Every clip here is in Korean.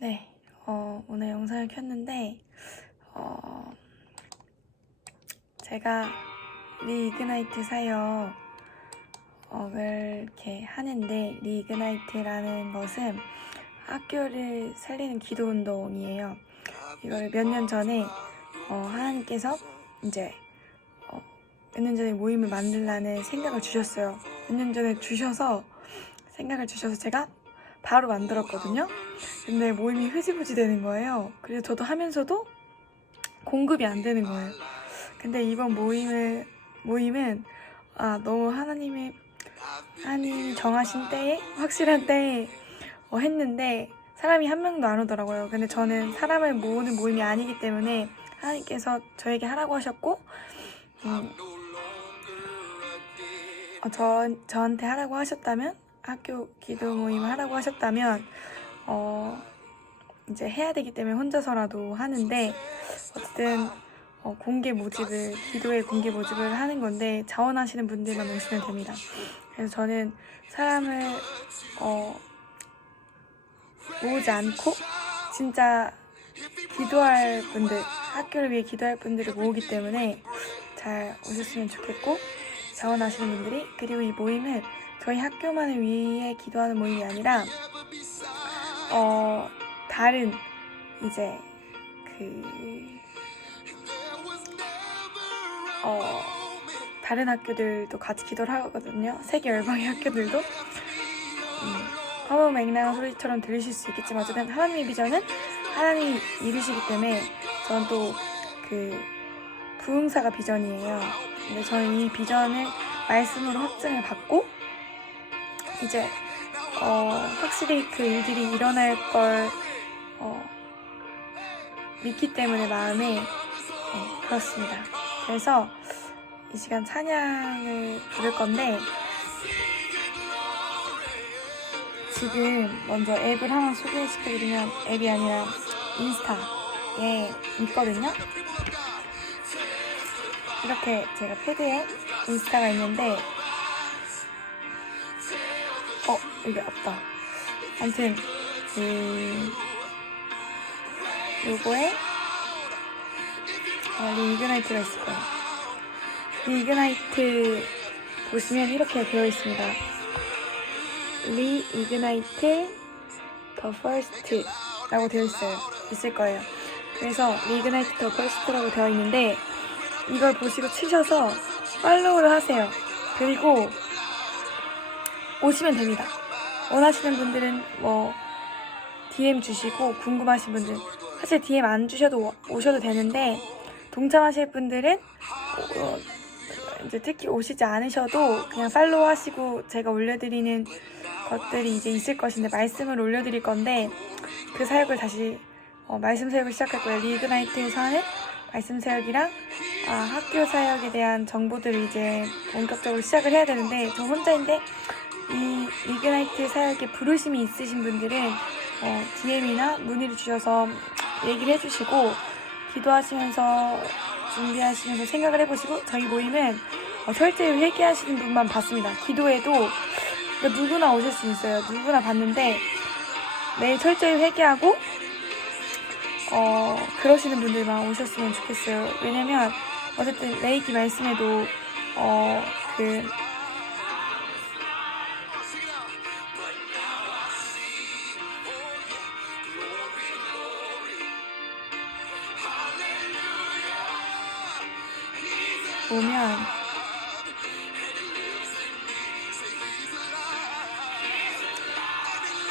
네, 오늘 영상을 켰는데 제가 리이그나이트 사역을 이렇게 하는데, 리이그나이트라는 것은 학교를 살리는 기도 운동이에요. 이걸 몇 년 전에 하나님께서 이제 몇 년 전에 모임을 만들라는 생각을 주셨어요. 몇 년 전에 생각을 주셔서 제가 바로 만들었거든요. 근데 모임이 흐지부지 되는 거예요. 그래서 저도 하면서도 공급이 안 되는 거예요. 근데 이번 모임은 너무 하나님이 정하신 때에, 확실한 때에 했는데 사람이 한 명도 안 오더라고요. 근데 저는 사람을 모으는 모임이 아니기 때문에 하나님께서 저에게 하라고 하셨고, 저한테 하라고 하셨다면, 학교 기도 모임을 하라고 하셨다면 이제 해야 되기 때문에 혼자서라도 하는데, 어쨌든 기도의 공개 모집을 하는 건데 자원하시는 분들만 오시면 됩니다. 그래서 저는 사람을 모으지 않고 진짜 기도할 분들, 학교를 위해 기도할 분들을 모으기 때문에 잘 오셨으면 좋겠고, 자원하시는 분들이, 그리고 이 모임은 저희 학교만을 위해 기도하는 모임이 아니라 다른 이제 다른 학교들도 같이 기도를 하거든요. 세계 열방의 학교들도. 허무 맹랑한 소리처럼 들리실 수 있겠지만 어쨌든 하나님의 비전은 하나님이 이루시기 때문에 저는 또 부흥사가 비전이에요. 근데 저는 이 비전을 말씀으로 확증을 받고 이제 확실히 그 일들이 일어날 걸 믿기 때문에 마음에 그렇습니다. 그래서 이 시간 찬양을 부를 건데, 지금 먼저 앱을 하나 소개시켜드리면, 앱이 아니라 인스타에 있거든요. 이렇게 제가 패드에 인스타가 있는데 이게 없다. 아무튼 요거에 리이그나이트가 있을 거예요. 리이그나이트 보시면 이렇게 되어 있습니다. 리이그나이트 the first 라고 되어 있을 거예요. 그래서 리이그나이트 the first라고 되어 있는데, 이걸 보시고 치셔서 팔로우를 하세요. 그리고 오시면 됩니다. 원하시는 분들은 DM 주시고, 궁금하신 분들 사실 DM 안 주셔도 오셔도 되는데, 동참하실 분들은 이제 특히 오시지 않으셔도 그냥 팔로우 하시고, 제가 올려드리는 것들이 이제 있을 것인데, 말씀을 올려드릴 건데, 그 사역을 다시 말씀 사역을 시작할 거예요. 리이그나이트에서 하는 말씀 사역이랑 학교 사역에 대한 정보들을 이제 본격적으로 시작을 해야 되는데, 저 혼자인데 이 리이그나이트 사역에 부르심이 있으신 분들은 DM이나 문의를 주셔서 얘기를 해주시고, 기도하시면서 준비하시면서 생각을 해보시고, 저희 모임은 철저히 회개하시는 분만 받습니다. 기도에도 누구나 오실 수 있어요. 누구나 받는데 매일 철저히 회개하고 그러시는 분들만 오셨으면 좋겠어요. 왜냐면 어쨌든 레이기 말씀에도 보면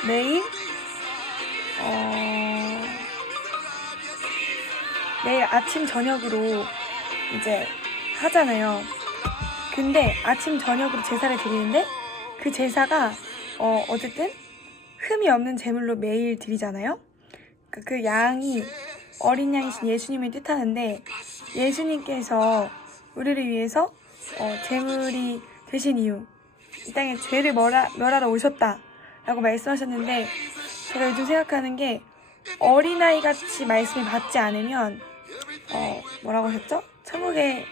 매일 아침 저녁으로 이제 하잖아요. 근데 아침 저녁으로 제사를 드리는데, 그 제사가 어쨌든 흠이 없는 제물로 매일 드리잖아요. 그 양이 어린 양이신 예수님을 뜻하는데, 예수님께서 우리를 위해서 제물이 되신 이유, 이 땅에 죄를 멸하러 오셨다 라고 말씀하셨는데, 제가 요즘 생각하는 게, 어린아이 같이 말씀이 받지 않으면 뭐라고 하셨죠? 천국에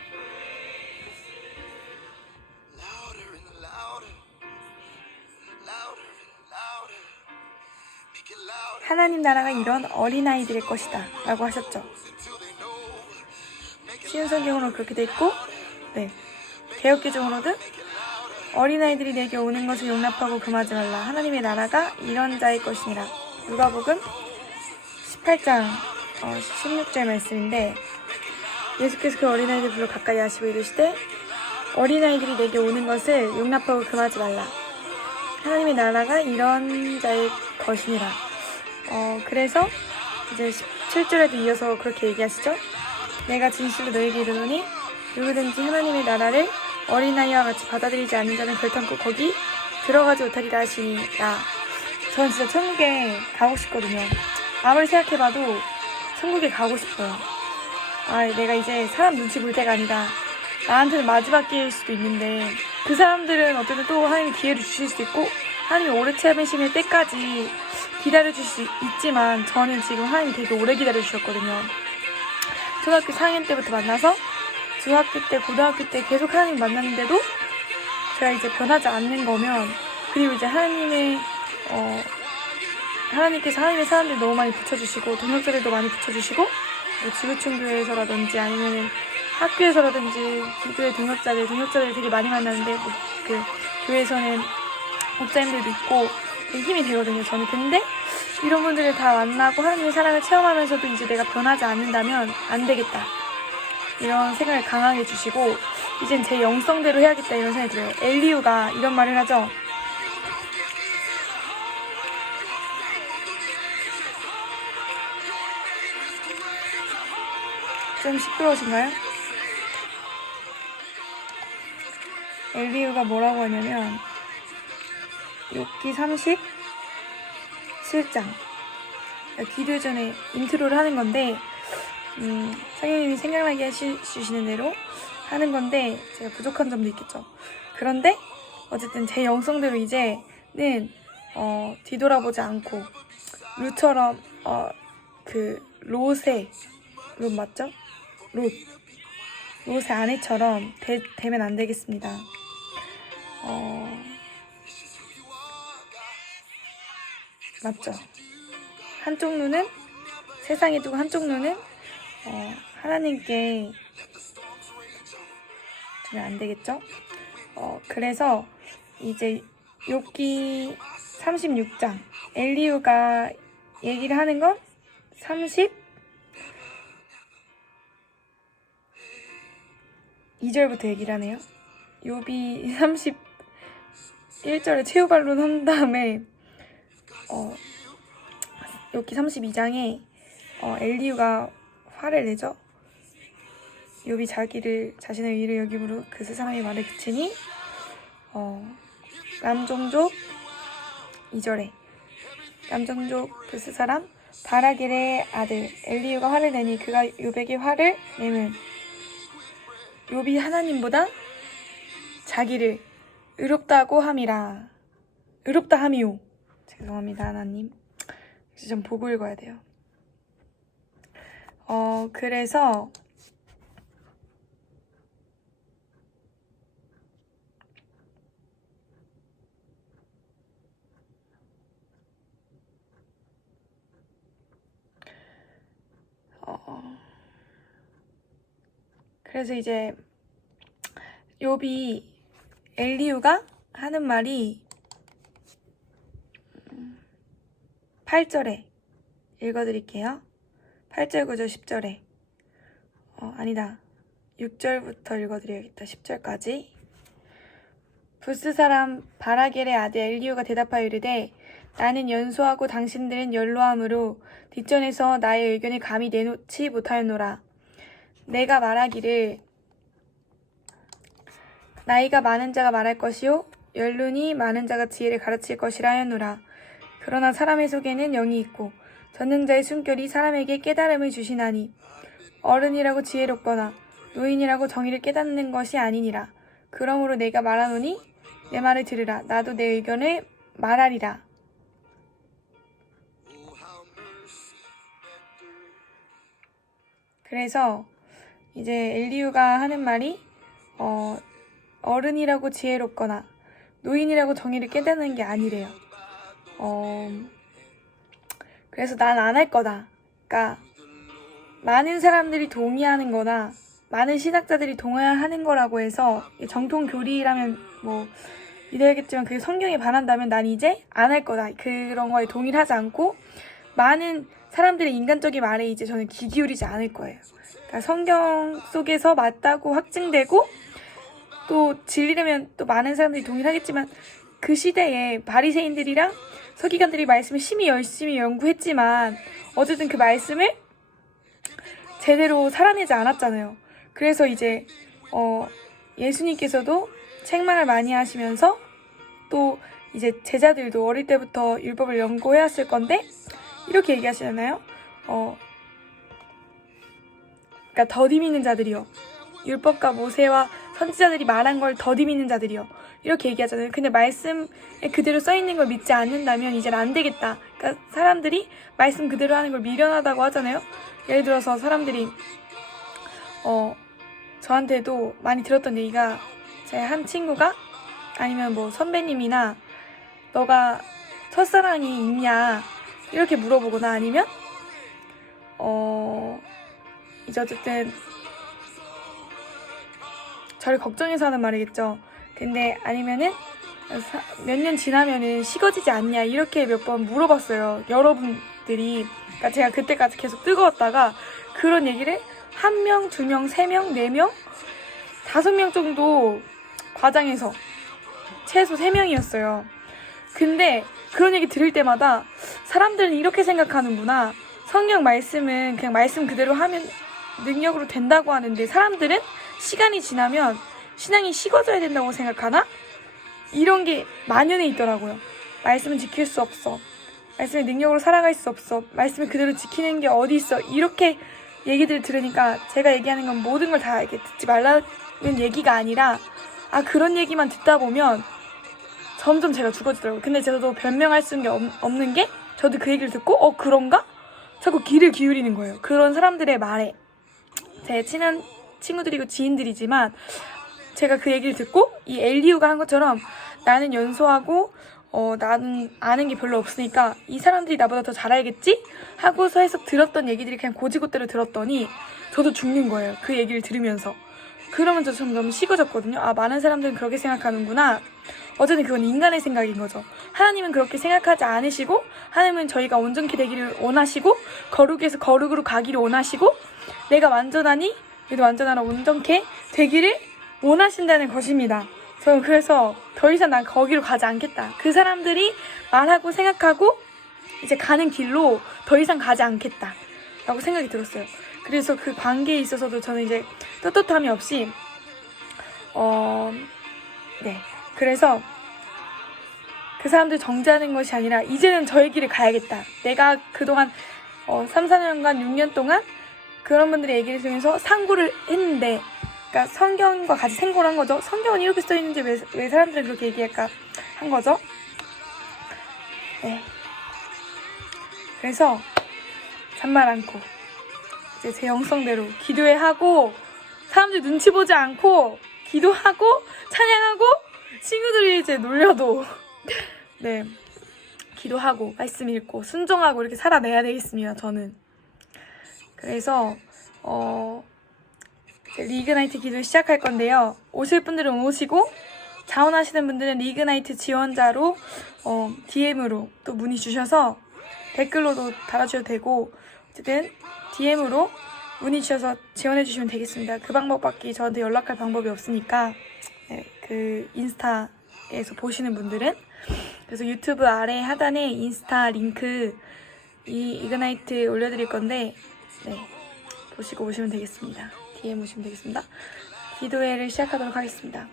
하나님 나라가 이런 어린아이들의 것이다 라고 하셨죠. 쉬운 성경으로 그렇게 돼 있고, 네, 개역개정으로는 어린아이들이 내게 오는 것을 용납하고 금하지 말라. 하나님의 나라가 이런 자의 것이니라. 누가복음 18장 16절 말씀인데, 예수께서 그 어린아이들 불러 가까이 하시고 이르시되 어린아이들이 내게 오는 것을 용납하고 금하지 말라. 하나님의 나라가 이런 자의 것이니라. 그래서 이제 17절에도 이어서 그렇게 얘기하시죠. 내가 진실로 너에게 이르노니 누구든지 하나님의 나라를 어린아이와 같이 받아들이지 않는 자는 결탄코 거기 들어가지 못하리라 하시니라. 저는 진짜 천국에 가고 싶거든요. 아무리 생각해봐도 천국에 가고 싶어요. 내가 이제 사람 눈치 볼 때가 아니다. 나한테는 마지막 기회일 수도 있는데, 그 사람들은 어쨌든 또 하나님이 기회를 주실 수도 있고 하나님이 오래 참으시는 때까지 기다려줄 수 있지만, 저는 지금 하나님이 되게 오래 기다려주셨거든요. 초등학교 4학년 때부터 만나서 중학교 때, 고등학교 때 계속 하나님 만났는데도 제가 이제 변하지 않는 거면, 그리고 이제 하나님께서 하나님의 사람들 너무 많이 붙여주시고 동역자들도 많이 붙여주시고, 뭐 지구촌교회에서라든지 아니면 학교에서라든지 기도의 동역자들 되게 많이 만나는데, 그 교회에서는 목사님들도 있고 되게 힘이 되거든요, 저는. 근데 이런 분들을 다 만나고 하나님의 사랑을 체험하면서도 이제 내가 변하지 않는다면 안 되겠다, 이런 생각을 강하게 해주시고, 이젠 제 영성대로 해야겠다, 이런 생각이 들어요. 엘리우가 이런 말을 하죠. 좀 시끄러우신가요? 엘리우가 뭐라고 하냐면, 욥기 37장 기도 전에 인트로를 하는 건데, 성령님이 생각나게 해주시는 대로 하는 건데 제가 부족한 점도 있겠죠. 그런데 어쨌든 제 영성대로 이제는 뒤돌아보지 않고 룻처럼 그 롯 맞죠? 롯의 아내처럼 되면 안 되겠습니다. 맞죠? 한쪽 눈은 세상에 두고 한쪽 눈은 하나님께 주면 안 되겠죠? 그래서 이제 욥기 36장 엘리우가 얘기를 하는 건 32절부터 얘기를 하네요. 욥이 31절에 최후 반론한 다음에 욥기 32장에 엘리우가 화를 내죠. 욥이 자신의 의를 여김으로 그 세 사람의 말을 그치니 남종족 2절에 남종족 그 세 사람 바라겔의 아들 엘리우가 화를 내니 그가 욥에게 화를 내면 욥이 하나님보다 자기를 의롭다고 함이라. 의롭다 함이요. 죄송합니다, 하나님. 역시 좀 보고 읽어야 돼요. 그래서 이제 욥이 엘리우가 하는 말이 8절에 읽어드릴게요. 8절, 9절, 10절에 아니다. 6절부터 읽어드려야겠다. 10절까지. 부스 사람 바라겔의 아들 엘리우가 대답하여 이르되 나는 연소하고 당신들은 연로함으로 뒷전에서 나의 의견을 감히 내놓지 못하였노라. 내가 말하기를 나이가 많은 자가 말할 것이요 연륜이 많은 자가 지혜를 가르칠 것이라 하였노라. 그러나 사람의 속에는 영이 있고 전능자의 숨결이 사람에게 깨달음을 주시나니 어른이라고 지혜롭거나 노인이라고 정의를 깨닫는 것이 아니니라. 그러므로 내가 말하노니 내 말을 들으라. 나도 내 의견을 말하리라. 그래서 이제 엘리우가 하는 말이 어른이라고 지혜롭거나 노인이라고 정의를 깨닫는 게 아니래요. 그래서 난 안 할 거다. 그러니까 많은 사람들이 동의하는 거나 많은 신학자들이 동의하는 거라고 해서 정통 교리라면 뭐 믿어야겠지만 그게 성경에 반한다면 난 이제 안 할 거다. 그런 거에 동의를 하지 않고 많은 사람들의 인간적인 말에 이제 저는 귀 기울이지 않을 거예요. 그러니까 성경 속에서 맞다고 확증되고 또 진리라면 또 많은 사람들이 동의를 하겠지만 그 시대에 바리새인들이랑 서기관들이 말씀을 심히 열심히 연구했지만 어쨌든 그 말씀을 제대로 살아내지 않았잖아요. 그래서 이제 예수님께서도 책망을 많이 하시면서 또 이제 제자들도 어릴 때부터 율법을 연구해왔을 건데 이렇게 얘기하시잖아요. 그러니까 더디 믿는 자들이요. 율법과 모세와 선지자들이 말한 걸 더디 믿는 자들이요. 이렇게 얘기하잖아요. 근데 말씀에 그대로 써있는 걸 믿지 않는다면 이제는 안 되겠다. 그러니까 사람들이 말씀 그대로 하는 걸 미련하다고 하잖아요. 예를 들어서 사람들이 저한테도 많이 들었던 얘기가 제 한 친구가 아니면 뭐 선배님이나 너가 첫사랑이 있냐 이렇게 물어보거나 아니면 이제 어쨌든 저를 걱정해서 하는 말이겠죠. 근데 아니면은 몇 년 지나면은 식어지지 않냐 이렇게 몇 번 물어봤어요. 여러분들이. 그러니까 제가 그때까지 계속 뜨거웠다가 그런 얘기를 1명, 2명, 3명, 4명, 5명 정도 과장해서 최소 3명이었어요. 근데 그런 얘기 들을 때마다 사람들은 이렇게 생각하는구나. 성경 말씀은 그냥 말씀 그대로 하면 능력으로 된다고 하는데 사람들은 시간이 지나면 신앙이 식어져야 된다고 생각하나? 이런 게 만연해 있더라고요. 말씀은 지킬 수 없어. 말씀의 능력으로 살아갈 수 없어. 말씀을 그대로 지키는 게 어디 있어. 이렇게 얘기들을 들으니까 제가 얘기하는 건 모든 걸 다 이렇게 듣지 말라는 얘기가 아니라 그런 얘기만 듣다 보면 점점 제가 죽어지더라고요. 근데 저도 변명할 수 있는 게 없는 게 저도 그 얘기를 듣고 그런가? 자꾸 귀를 기울이는 거예요. 그런 사람들의 말에. 제 친한 친구들이고 지인들이지만 제가 그 얘기를 듣고 이 엘리우가 한 것처럼 나는 연소하고 나는 아는 게 별로 없으니까 이 사람들이 나보다 더 잘 알겠지? 하고서 해서 들었던 얘기들이 그냥 고지고대로 들었더니 저도 죽는 거예요. 그 얘기를 들으면서. 그러면서 점점 식어졌거든요. 많은 사람들은 그렇게 생각하는구나. 어쨌든 그건 인간의 생각인 거죠. 하나님은 그렇게 생각하지 않으시고 하나님은 저희가 온전케 되기를 원하시고 거룩에서 거룩으로 가기를 원하시고 내가 완전하니 얘도 완전하라 온전케 되기를 원하신다는 것입니다. 저는 그래서 더 이상 난 거기로 가지 않겠다. 그 사람들이 말하고 생각하고 이제 가는 길로 더 이상 가지 않겠다 라고 생각이 들었어요. 그래서 그 관계에 있어서도 저는 이제 떳떳함이 없이 그래서 그 사람들 정죄하는 것이 아니라 이제는 저의 길을 가야겠다. 내가 그동안 3, 4년간 6년 동안 그런 분들의 얘기를 들으면서 상고를 했는데 그러니까 성경과 같이 생고를 한 거죠. 성경은 이렇게 써있는지 왜 사람들은 그렇게 얘기할까 한 거죠. 네. 그래서 잔말 않고 이제 제 영성대로 기도회 하고 사람들 눈치 보지 않고 기도하고 찬양하고 친구들이 이제 놀려도 기도하고 말씀 읽고 순종하고 이렇게 살아내야 되겠습니다. 저는. 그래서 리그나이트 기도 시작할 건데요. 오실 분들은 오시고 자원하시는 분들은 리그나이트 지원자로 DM으로 또 문의 주셔서 댓글로도 달아주셔도 되고 어쨌든 DM으로 문의 주셔서 지원해 주시면 되겠습니다. 그 방법밖에 저한테 연락할 방법이 없으니까 그 인스타에서 보시는 분들은 그래서 유튜브 아래 하단에 인스타 링크 이그나이트 올려드릴 건데 보시고 오시면 되겠습니다. DM 오시면 되겠습니다. 기도회를 시작하도록 하겠습니다.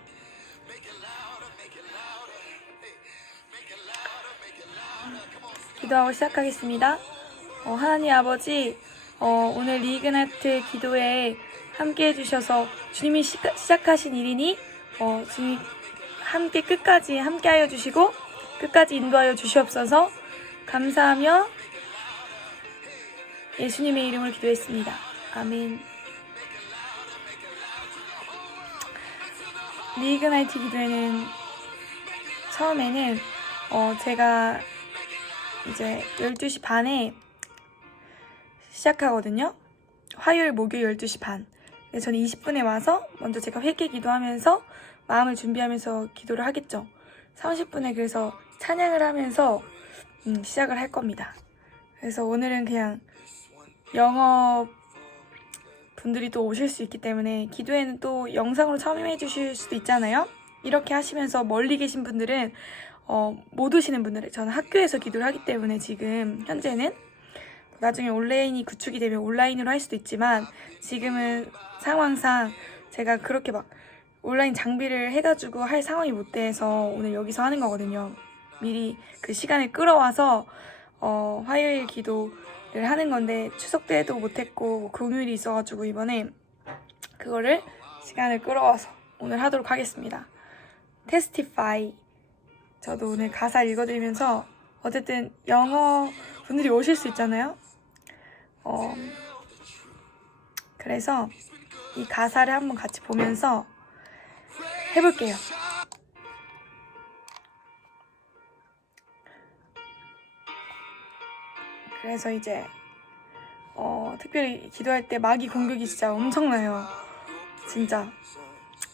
기도하고 시작하겠습니다. 하나님 아버지 오늘 리그나이트 기도회에 함께 해주셔서 주님이 시작하신 일이니 주님 함께 끝까지 함께하여 주시고 끝까지 인도하여 주시옵소서. 감사하며 예수님의 이름으로 기도했습니다. 아멘. 리그나이트 기도회는 처음에는 제가 이제 12시 반에 시작하거든요. 화요일, 목요일 12시 반. 그래서 저는 20분에 와서 먼저 제가 회개 기도하면서 마음을 준비하면서 기도를 하겠죠. 30분에 그래서 찬양을 하면서 시작을 할 겁니다. 그래서 오늘은 그냥 영어 분들이 또 오실 수 있기 때문에 기도에는 또 영상으로 참여해 주실 수도 있잖아요. 이렇게 하시면서 멀리 계신 분들은 못 오시는 분들은 저는 학교에서 기도를 하기 때문에 지금 현재는 나중에 온라인이 구축이 되면 온라인으로 할 수도 있지만 지금은 상황상 제가 그렇게 막 온라인 장비를 해가지고 할 상황이 못 돼서 오늘 여기서 하는 거거든요. 미리 그 시간을 끌어와서 화요일 기도를 하는 건데 추석 때도 못했고 공휴일이 있어가지고 이번에 그거를 시간을 끌어와서 오늘 하도록 하겠습니다. 테스티파이. 저도 오늘 가사 읽어드리면서 어쨌든 영어 분들이 오실 수 있잖아요. 그래서 이 가사를 한번 같이 보면서 해볼게요. 그래서 이제 특별히 기도할 때 마귀 공격이 진짜 엄청나요. 진짜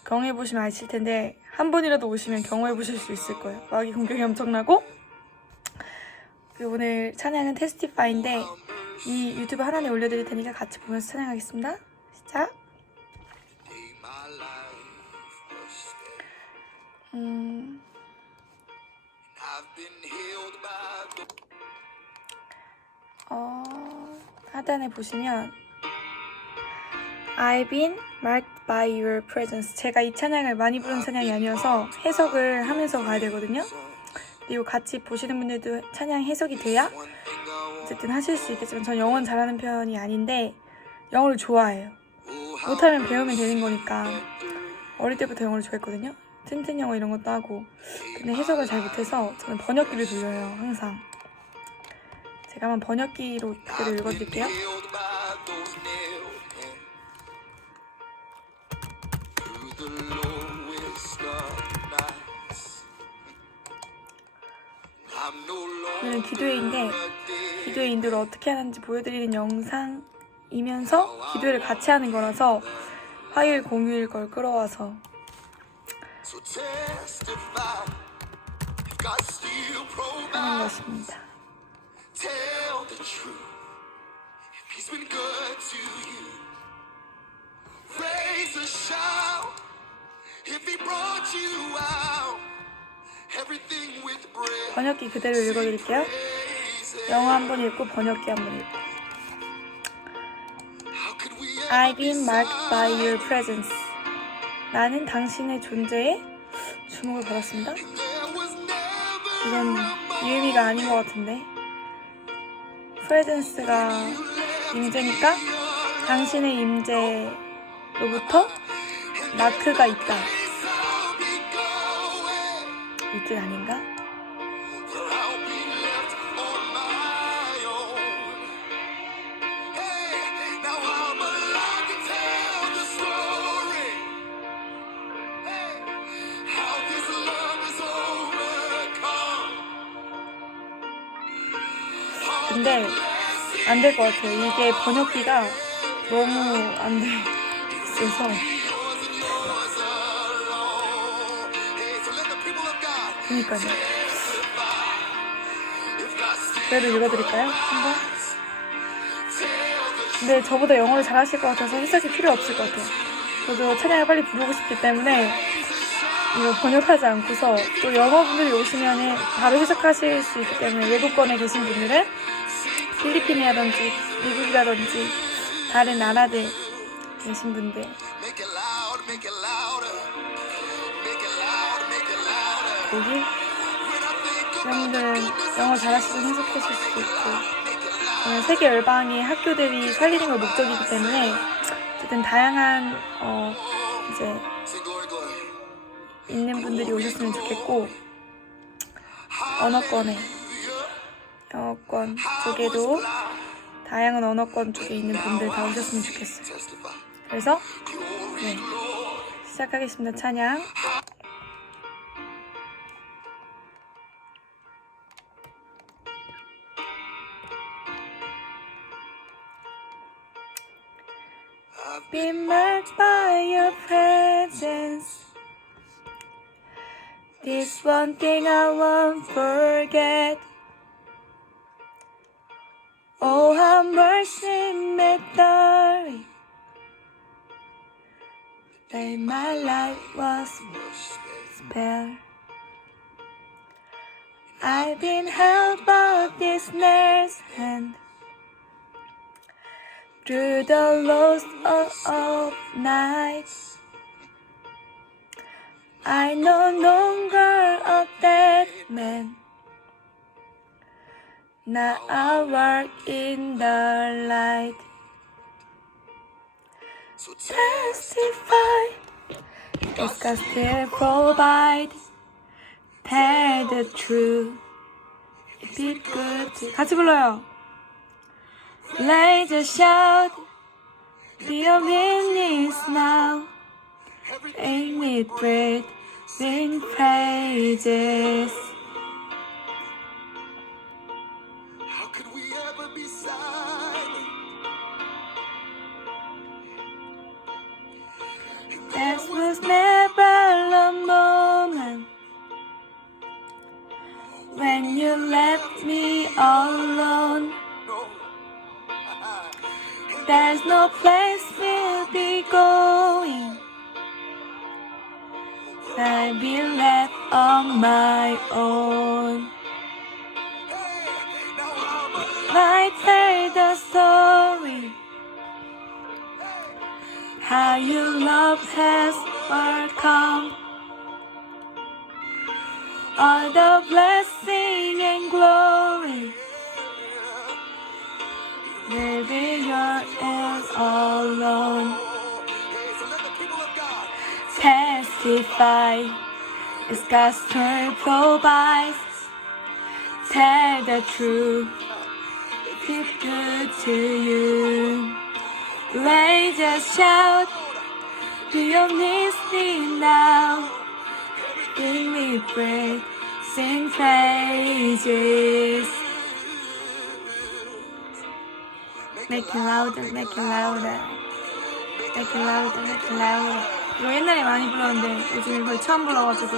경험해보시면 아실 텐데 한 번이라도 오시면 경험해보실 수 있을 거예요. 마귀 공격이 엄청나고 그리고 오늘 찬양은 테스티파이인데 이 유튜브 하나에 올려드릴 테니까 같이 보면서 찬양하겠습니다. 시작! 하단에 보시면 I've been marked by your presence. 제가 이 찬양을 많이 부른 찬양이 아니어서 해석을 하면서 가야 되거든요. 그리고 같이 보시는 분들도 찬양 해석이 돼야 어쨌든 하실 수 있겠지만 전 영어는 잘하는 편이 아닌데 영어를 좋아해요. 못하면 배우면 되는 거니까 어릴 때부터 영어를 좋아했거든요. 튼튼 영어 이런 것도 하고 근데 해석을 잘 못해서 저는 번역기를 돌려요. 항상 제가 한번 번역기로 그대로 읽어드릴게요. 오늘은 기도회인데 기도의 인도를 어떻게 하는지 보여드리는 영상이면서 기도회를 같이 하는 거라서 화요일 공휴일 걸 끌어와서 하는 것입니다. 번역기 그대로 읽어드릴게요. 영어 한번 읽고 번역기 한번 읽고. I've been marked by your presence. 나는 당신의 존재에 주목을 받았습니다. 이건 유의미가 아닌 것 같은데. presence가 임재니까 당신의 임재로부터 마크가 있다. 이 뜻 아닌가? 근데 안 될 것 같아요. 이게 번역기가 너무 안 돼 있어서. 그니까요. 그래도 읽어드릴까요? 한번? 근데 저보다 영어를 잘하실 것 같아서 해석이 필요 없을 것 같아요. 저도 찬양을 빨리 부르고 싶기 때문에 이거 번역하지 않고서 또 영어분들이 오시면 바로 해석하실 수 있기 때문에 외국권에 계신 분들은 필리핀이라든지 미국이라든지 다른 나라들 계신 분들 거기 이런 분들은 영어 잘하시면 해석하실 수도 있고 저는 세계 열방의 학교들이 살리는 걸 목적이기 때문에 어쨌든 다양한 이제 있는 분들이 오셨으면 좋겠고 언어권에 영어권 쪽에도 다양한 언어권 쪽에 있는 분들 다 오셨으면 좋겠어요. 그래서 시작하겠습니다. 찬양. be marked by your presence. This one thing I won't forget. Oh, how mercy met glory, that my life was spared. I've been held by this narrow hand through the lows of night. I no longer a dead man. Now I walk in the light. So testify, as God still provide. Tell the truth, it be good to. 같이 불러요. Raise a shout, be a witness now. Ain't it great, sing praises. How could we ever be silent? There was never a moment when you left me alone. There's no place we'll be going. I'll be left on my own. I tell the story, how your love has overcome all the blessing and glory. Baby, yours alone. Testify, as God's story provides. Tell the truth, be good to you. Raise a shout, do your knees kneel now. Give me breath, sing praises. Make it louder, make it louder. Make it louder, make it louder. 이거 옛날에 많이 불렀는데 요즘 이걸 처음 불러가지고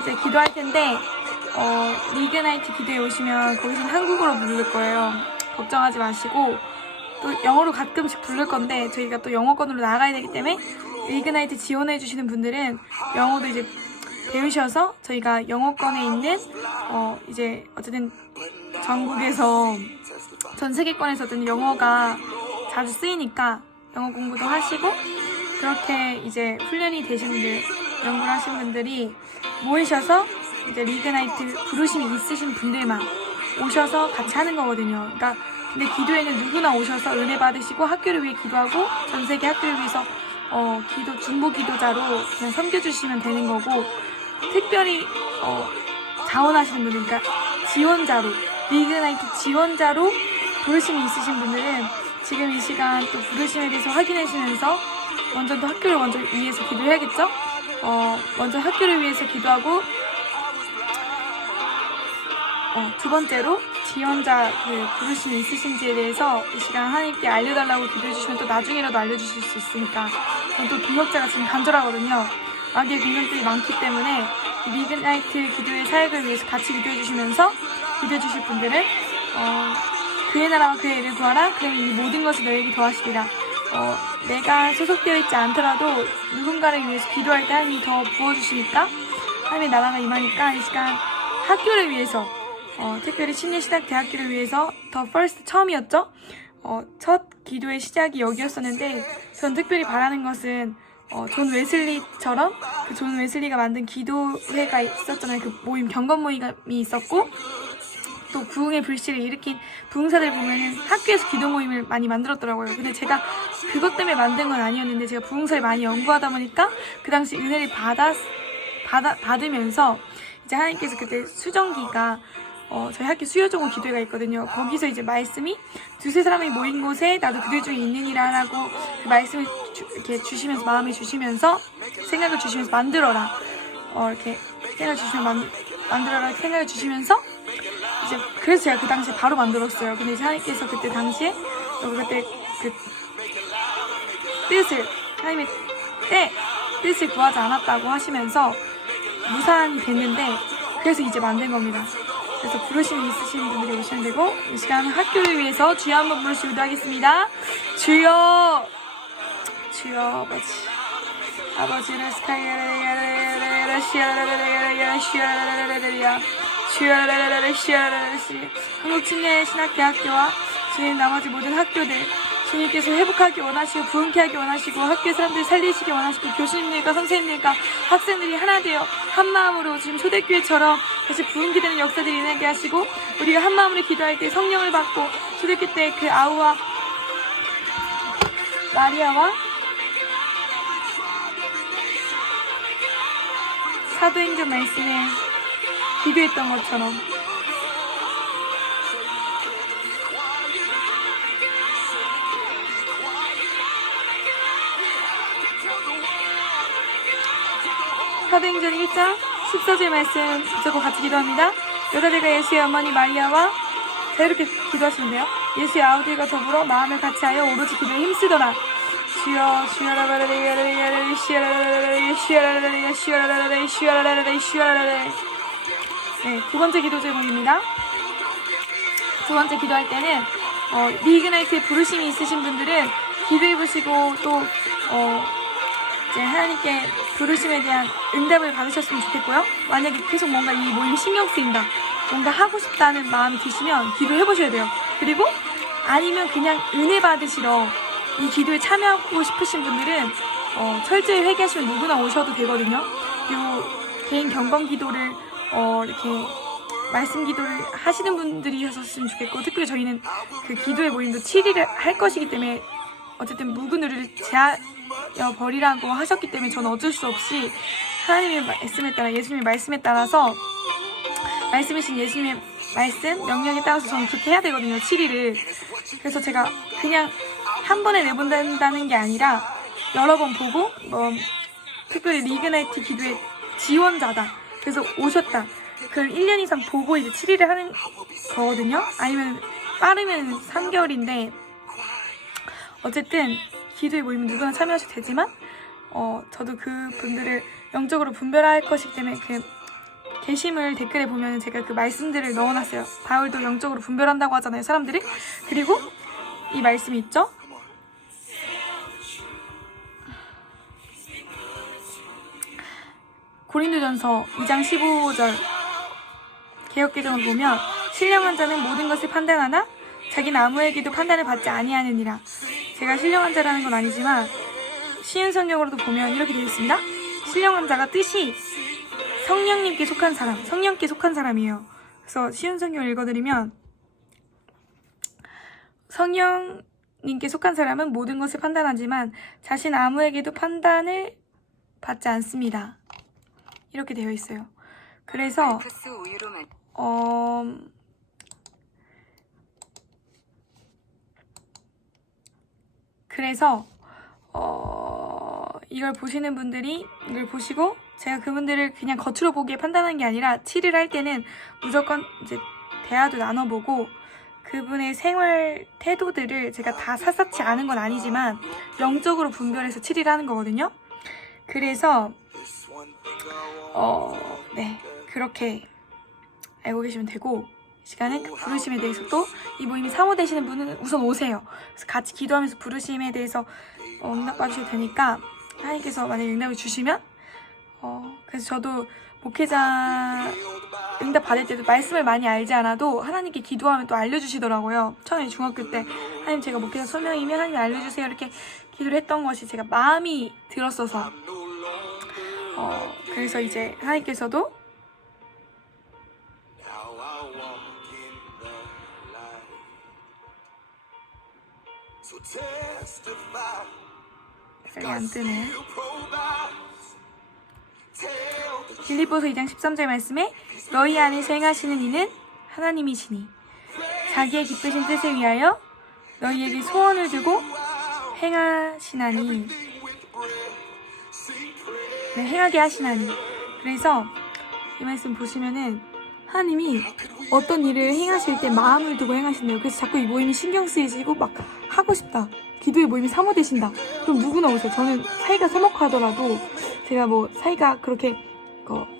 이제 기도할 텐데 리그나이트 기도에 오시면 거기서는 한국어로 부를 거예요. 걱정하지 마시고 또 영어로 가끔씩 부를 건데 저희가 또 영어권으로 나가야 되기 때문에 리그나이트 지원해 주시는 분들은 영어도 이제 배우셔서 저희가 영어권에 있는 이제 어쨌든 전국에서 전 세계권에서 어쨌든 영어가 자주 쓰이니까 영어 공부도 하시고 그렇게 이제 훈련이 되신 분들, 연구를 하신 분들이 모이셔서 이제 리그나이트 부르심이 있으신 분들만 오셔서 같이 하는 거거든요. 그러니까 근데 기도에는 누구나 오셔서 은혜 받으시고 학교를 위해 기도하고 전 세계 학교를 위해서 기도 중보 기도자로 그냥 섬겨주시면 되는 거고 특별히 자원하시는 분들, 그러니까 지원자로 리그나이트 지원자로 부르심이 있으신 분들은 지금 이 시간 또 부르심에 대해서 확인하시면서 먼저 또 학교를 먼저 위해서 기도해야겠죠? 먼저 학교를 위해서 기도하고 두 번째로 지원자 부르심이 있으신지에 대해서 이 시간 하나님께 알려달라고 기도해주시면 또 나중에라도 알려주실 수 있으니까 저는 또 동역자가 지금 간절하거든요. 마귀의 공격들이 많기 때문에 리그나이트 기도의 사역을 위해서 같이 기도해주시면서 기도해주실 분들은 그의 나라와 그의 일을 구하라. 그러면 이 모든 것을 너에게 더하시리라. 내가 소속되어 있지 않더라도 누군가를 위해서 기도할 때 하나님이 더 부어주시니까 하나님의 나라가 임하니까 이 시간 학교를 위해서 특별히 신예신학 대학교를 위해서 더 퍼스트 처음이었죠? 첫 기도의 시작이 여기였었는데 전 특별히 바라는 것은 존 웨슬리처럼 그 존 웨슬리가 만든 기도회가 있었잖아요. 그 모임, 경건 모임이 있었고 또 부흥의 불씨를 일으킨 부흥사들 보면은 학교에서 기도 모임을 많이 만들었더라고요. 근데 제가 그것 때문에 만든 건 아니었는데 제가 부흥사를 많이 연구하다 보니까 그 당시 은혜를 받으면서 이제 하나님께서 그때 수정기가 저희 학교 수요종호 기도회가 있거든요. 거기서 이제 말씀이 두세 사람이 모인 곳에 나도 그들 중에 있느니라 라고 그 말씀을 이렇게 주시면서 마음에 주시면서 생각을 주시면서 만들어라 이렇게 생각을 주시면 만들어라 생각을 주시면서 이제 그래서 제가 그 당시에 바로 만들었어요. 근데 이제 하나님께서 그때 당시에 그때 하나님의 뜻을 구하지 않았다고 하시면서 무산이 됐는데, 그래서 이제 만든 겁니다. 그래서 부르심이 있으신 분들이 오시면 되고, 이 시간 학교를 위해서 주여 한번 부르시고 기도하겠습니다. 주여, 주여 아버지를 한국침례신학대학교와 주님 나머지 모든 학교들 주님께서 회복하기 원하시고 부흥케 하기 원하시고 학교의 사람들 살리시기 원하시고 교수님들과 선생님들과 학생들이 하나 되어 한 마음으로 지금 초대교회처럼 다시 부흥기 되는 역사들이 일어나게 하시고, 우리가 한 마음으로 기도할 때 성령을 받고 초대교회 때 그 아우와 마리아와 사도행전 말씀에 기도했던 것처럼 사도행전 1장 14절 말씀 붙잡고 같이 기도합니다. 여자들과 예수의 어머니 마리아와 자, 이렇게 기도하시면 돼요. 예수의 아우들과 더불어 마음을 같이하여 오로지 기도에 힘쓰더라. 주여 주여라바라레야레야레 시야라라레 시야라라레 시야라라레 시야라라레 시야라라레. 네, 두 번째 기도 제목입니다. 두 번째 기도할 때는 리그나이트에 부르심이 있으신 분들은 기도해보시고 또 이제 하나님께 부르심에 대한 응답을 받으셨으면 좋겠고요. 만약에 계속 뭔가 이 모임 신경 쓰인다, 뭔가 하고 싶다는 마음이 드시면 기도해보셔야 돼요. 그리고 아니면 그냥 은혜 받으시러 이 기도에 참여하고 싶으신 분들은 철저히 회개하시면 누구나 오셔도 되거든요. 그리고 개인 경건 기도를 이렇게 말씀 기도를 하시는 분들이 하셨으면 좋겠고, 특별히 저희는 그 기도의 모임도 7일을 할 것이기 때문에 어쨌든 묵은 우리를 제하여 버리라고 하셨기 때문에 저는 어쩔 수 없이 하나님의 말씀에 따라, 예수님의 말씀에 따라서, 말씀이신 예수님의 말씀, 명령에 따라서 저는 그렇게 해야 되거든요, 7일을. 그래서 제가 그냥 한 번에 내본다는 게 아니라 여러 번 보고, 특별히 리그나이트 기도의 지원자다, 그래서 오셨다, 그걸 1년 이상 보고 이제 7일을 하는 거거든요. 아니면 빠르면 3개월인데 어쨌든 기도의 모임은 누구나 참여하셔도 되지만 저도 그 분들을 영적으로 분별할 것이기 때문에 그 게시물 댓글에 보면 제가 그 말씀들을 넣어놨어요. 바울도 영적으로 분별한다고 하잖아요, 사람들이. 그리고 이 말씀이 있죠. 고린도전서 2장 15절 개역개정을 보면 신령한 자는 모든 것을 판단하나 자기는 아무에게도 판단을 받지 아니하느니라. 제가 신령한 자라는 건 아니지만 쉬운 성경으로도 보면 이렇게 되어 있습니다. 신령한 자가 뜻이 성령님께 속한 사람, 성령께 속한 사람이에요. 그래서 쉬운 성경을 읽어드리면, 성령님께 속한 사람은 모든 것을 판단하지만 자신 아무에게도 판단을 받지 않습니다. 이렇게 되어 있어요. 그래서 이걸 보시는 분들이 이걸 보시고 제가 그분들을 그냥 겉으로 보기에 판단한 게 아니라 7일 할 때는 무조건 이제 대화도 나눠보고 그분의 생활 태도들을 제가 다 샅샅이 아는 건 아니지만 영적으로 분별해서 7일 하는 거거든요. 그래서 네, 그렇게 알고 계시면 되고, 이 시간에 그 부르심에 대해서 또 이 모임이 사모되시는 분은 우선 오세요. 그래서 같이 기도하면서 부르심에 대해서 응답 받으셔도 되니까, 하나님께서 만약에 응답을 주시면 그래서 저도 목회자 응답 받을 때도 말씀을 많이 알지 않아도 하나님께 기도하면 또 알려주시더라고요. 처음에 중학교 때 하나님 제가 목회자 소명이면 하나님 알려주세요 이렇게 기도를 했던 것이 제가 마음이 들었어서 그래서 이제 하나님께서도 빨리 안 뜨네. 빌립보서 2장 13절 말씀에 너희 안에서 행하시는 이는 하나님이시니 자기의 기쁘신 뜻을 위하여 너희에게 소원을 두고 행하시나니, 네, 행하게 하시나니. 그래서 이 말씀 보시면은 하나님이 어떤 일을 행하실 때 마음을 두고 행하신대요. 그래서 자꾸 이 모임이 신경 쓰이시고 막 하고 싶다, 기도의 모임이 사모되신다, 그럼 누구나 오세요. 저는 사이가 서먹하더라도 제가 뭐 사이가 그렇게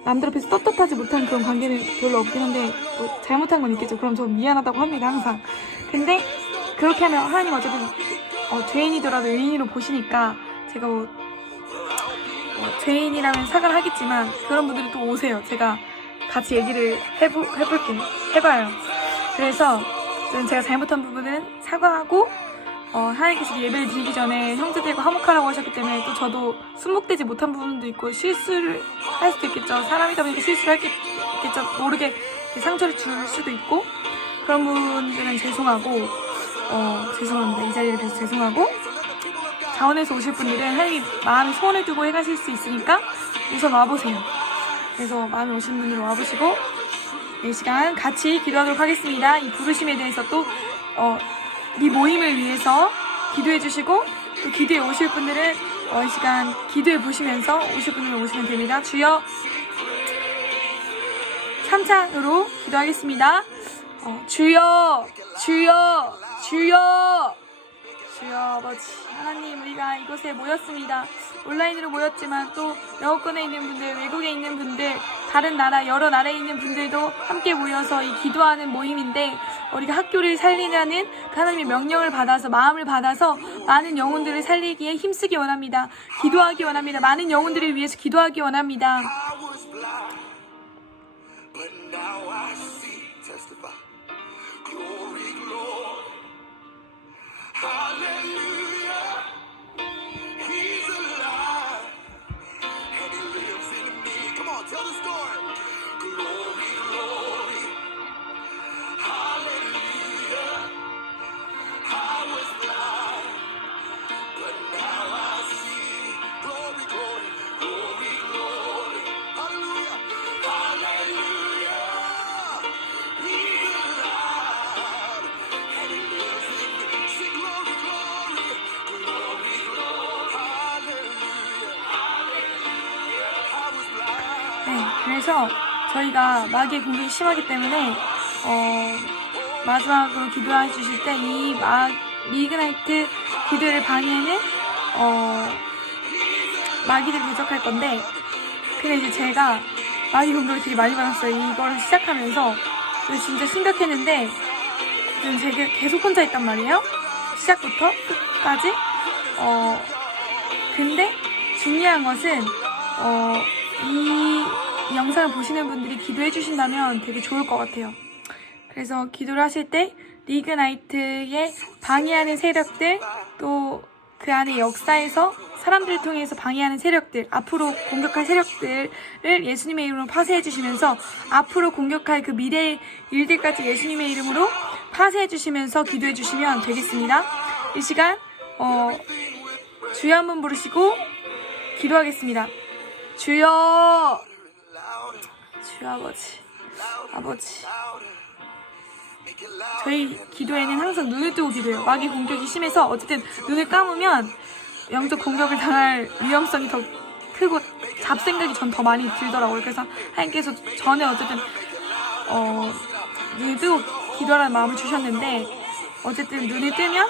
남들 앞에서 떳떳하지 못한 그런 관계는 별로 없긴 한데 뭐 잘못한 건 있겠죠. 그럼 저 미안하다고 합니다, 항상. 근데 그렇게 하면 하나님 어쨌든 죄인이더라도 의인으로 보시니까 제가 죄인이라면 사과를 하겠지만 그런 분들이 또 오세요. 제가 같이 얘기를 해봐요. 그래서 제가 잘못한 부분은 사과하고 하나님께서 예배를 드리기 전에 형제들과 화목하라고 하셨기 때문에 또 저도 순목되지 못한 부분도 있고 실수를 할 수도 있겠죠. 사람이다 보니까 실수를 했겠죠. 모르게 상처를 줄 수도 있고 그런 부분들은 죄송하고 죄송합니다. 이 자리를 빌어서 죄송하고 자원에서 오실 분들은 하나님이 마음에 소원을 두고 해가실 수 있으니까 우선 와보세요. 그래서 마음에 오신 분들은 와보시고 이 시간 같이 기도하도록 하겠습니다. 이 부르심에 대해서 또 이 모임을 위해서 기도해 주시고 또 기도에 오실 분들은 이 시간 기도해 보시면서 오실 분들은 오시면 됩니다. 주여 3창으로 기도하겠습니다. 주여 주여 주여 주여 아버지 하나님, 우리가 이곳에 모였습니다. 온라인으로 모였지만 또 영어권에 있는 분들, 외국에 있는 분들, 다른 나라, 여러 나라에 있는 분들도 함께 모여서 이 기도하는 모임인데 우리가 학교를 살리라는 하나님의 명령을 받아서, 마음을 받아서 많은 영혼들을 살리기에 힘쓰기 원합니다. 기도하기 원합니다. 많은 영혼들을 위해서 기도하기 원합니다. I was blind, but now I see. Testify. Glory, glory. Hallelujah. He's alive, and he lives in me. Come on, tell the story. Glory, glory. Hallelujah. I was blind, but now I see. Glory, glory, glory, glory. Hallelujah, hallelujah. He's alive, and he lives in me. Sing glory, glory, glory, glory. Hallelujah, hallelujah. I was blind. 네, 그래서 저희가 마귀의 공격이 심하기 때문에 마지막으로 기도해 주실 때 이 리그나이트 기도를 방해는 마귀를 대적할 건데, 근데 이제 제가 마귀 공격을 되게 많이 받았어요. 이걸 시작하면서. 그래서 진짜 심각했는데 제가 계속 혼자 있단 말이에요. 시작부터 끝까지. 근데 중요한 것은 이 영상을 보시는 분들이 기도해 주신다면 되게 좋을 것 같아요. 그래서 기도를 하실 때 리그나이트에 방해하는 세력들, 또 그 안에 역사에서 사람들을 통해서 방해하는 세력들, 앞으로 공격할 세력들을 예수님의 이름으로 파쇄해 주시면서 앞으로 공격할 그 미래의 일들까지 예수님의 이름으로 파쇄해 주시면서 기도해 주시면 되겠습니다. 이 시간 주여 한번 부르시고 기도하겠습니다. 주여, 주여 아버지, 저희 기도에는 항상 눈을 뜨고 기도해요. 마귀 공격이 심해서 어쨌든 눈을 감으면 영적 공격을 당할 위험성이 더 크고 잡생각이 전 더 많이 들더라고요. 그래서 하나님께서 전에 어쨌든 눈을 뜨고 기도하라는 마음을 주셨는데, 어쨌든 눈을 뜨면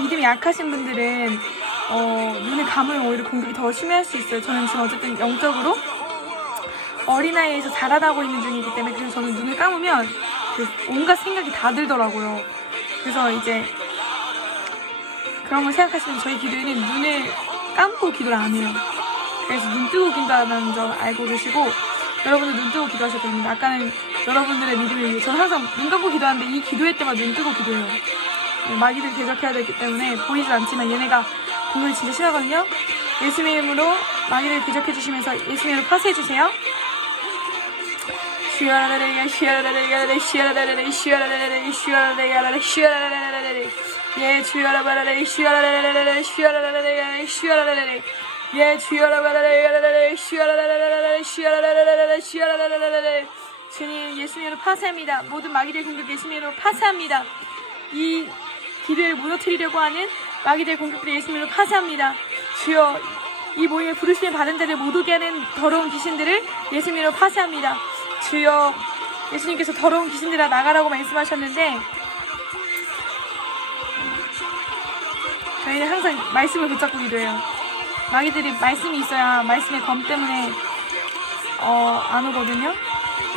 믿음이 약하신 분들은 눈을 감으면 오히려 공격이 더 심할 수 있어요. 저는 지금 어쨌든 영적으로 어린아이에서 자라나고 있는 중이기 때문에, 그래서 저는 눈을 감으면 그 온갖 생각이 다 들더라고요. 그래서 이제 그런 걸 생각하시면 저희 기도에는 눈을 감고 기도를 안 해요. 그래서 눈 뜨고 기도하는 점 알고 계시고, 여러분들 눈 뜨고 기도하셔도 됩니다. 아까는 여러분들의 믿음을 위해 저는 항상 눈 감고 기도하는데 이 기도회 때마다 눈 뜨고 기도해요. 마귀를 대적해야 되기 때문에 보이지 않지만 얘네가 공격이 진짜 심하거든요. 예수님의 이름으로 마귀를 대적해 주시면서 예수님의 이름으로 파쇄해 주세요. 슈아라라레 슈아라라레 슈아라라레 슈아라라레 슈아라라레 슈아라라레 예 주여라바라레 슈아라라레 슈아라라레 슈아라라레 예 주여라바라레 슈아라라레 슈아라라레 슈아라라레 주님, 예수님으로 파쇄합니다. 모든 마귀들 공격 예수님으로 파쇄합니다. 이 기도를 무너뜨리려고 하는 마귀들 공격들을 예수님으로 파쇄합니다. 주여, 이 모임에 부르심을 받은 자들 못 오게 하는 더러운 귀신들을 예수님으로 파쇄합니다. 주여, 예수님께서 더러운 귀신들아 나가라고 말씀하셨는데 저희는 항상 말씀을 붙잡고 기도해요. 마귀들이 말씀이 있어야 말씀의 검 때문에 안 오거든요.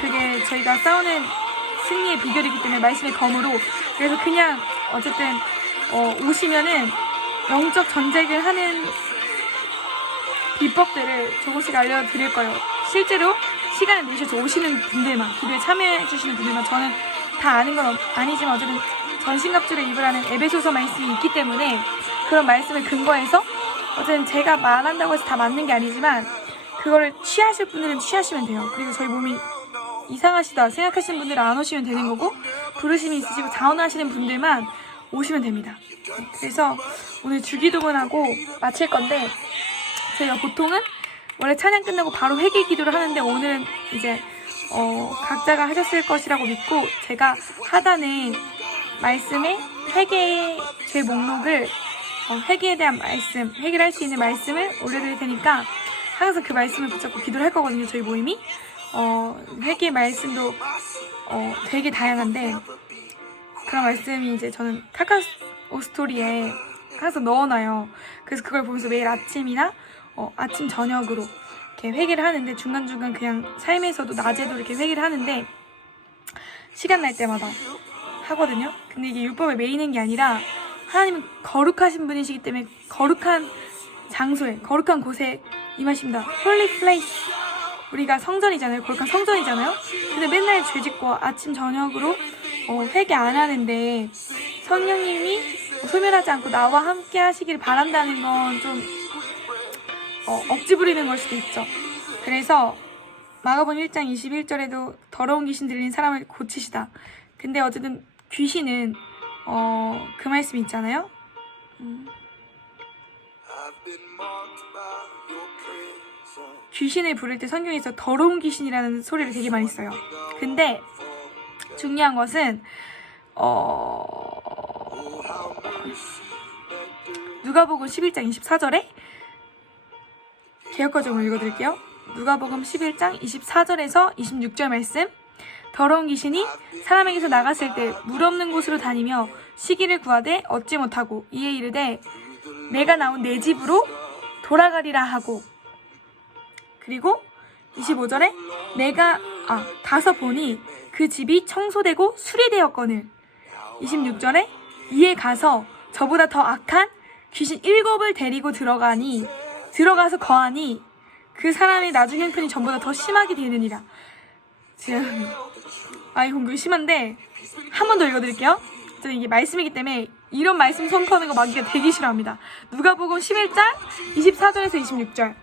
그게 저희가 싸우는 승리의 비결이기 때문에 말씀의 검으로. 그래서 그냥 어쨌든 오시면은 영적 전쟁을 하는 비법들을 조금씩 알려드릴 거예요. 실제로 시간을 내셔서 오시는 분들만, 기도에 참여해주시는 분들만, 저는 다 아는 건 아니지만 어쨌든 전신갑주를 입으라는 에베소서 말씀이 있기 때문에 그런 말씀을 근거해서 어쨌든 제가 말한다고 해서 다 맞는 게 아니지만 그거를 취하실 분들은 취하시면 돼요. 그리고 저희 몸이 이상하시다 생각하시는 분들은 안 오시면 되는 거고, 부르심이 있으시고 자원하시는 분들만 오시면 됩니다. 그래서 오늘 주기도문하고 마칠 건데, 저희가 보통은 원래 찬양 끝나고 바로 회개 기도를 하는데 오늘은 이제 각자가 하셨을 것이라고 믿고 제가 하단에 말씀에 회개의 제 목록을 회개에 대한 말씀, 회개를 할 수 있는 말씀을 올려드릴 테니까 항상 그 말씀을 붙잡고 기도를 할 거거든요. 저희 모임이 회개의 말씀도 되게 다양한데 그런 말씀이 이제 저는 카카오 스토리에 항상 넣어놔요. 그래서 그걸 보면서 매일 아침이나 아침 저녁으로 이렇게 회개를 하는데, 중간중간 그냥 삶에서도 낮에도 이렇게 회개를 하는데 시간 날 때마다 하거든요. 근데 이게 율법에 매이는 게 아니라 하나님은 거룩하신 분이시기 때문에 거룩한 장소에, 거룩한 곳에 임하십니다. Holy place. 우리가 성전이잖아요. 거룩한 성전이잖아요. 근데 맨날 죄짓고 아침 저녁으로 회개 안 하는데 성령님이 소멸하지 않고 나와 함께 하시길 바란다는 건 좀 억지 부리는 걸 수도 있죠. 그래서 마가복음 1장 21절에도 더러운 귀신 들린 사람을 고치시다. 근데 어쨌든 귀신은 그 말씀이 있잖아요. 귀신을 부를 때 성경에서 더러운 귀신이라는 소리를 되게 많이 써요. 근데 중요한 것은 누가복음 11장 24절에 개역거정을 읽어드릴게요. 누가복음 11장 24절에서 26절 말씀. 더러운 귀신이 사람에게서 나갔을 때 물 없는 곳으로 다니며 시기를 구하되 얻지 못하고 이에 이르되 내가 나온 내 집으로 돌아가리라 하고, 그리고 25절에 내가 가서 보니 그 집이 청소되고 수리되었거늘. 26절에 이에 가서 저보다 더 악한 귀신 7을 데리고 들어가서 거하니 그 사람의 나중 형편이 전보다 더 심하게 되느니라. 지금 이 공격이 심한데 한 번 더 읽어드릴게요. 저는 이게 말씀이기 때문에 이런 말씀 선포하는 거 마귀가 되게 싫어합니다. 누가복음 11장 24절에서 26절.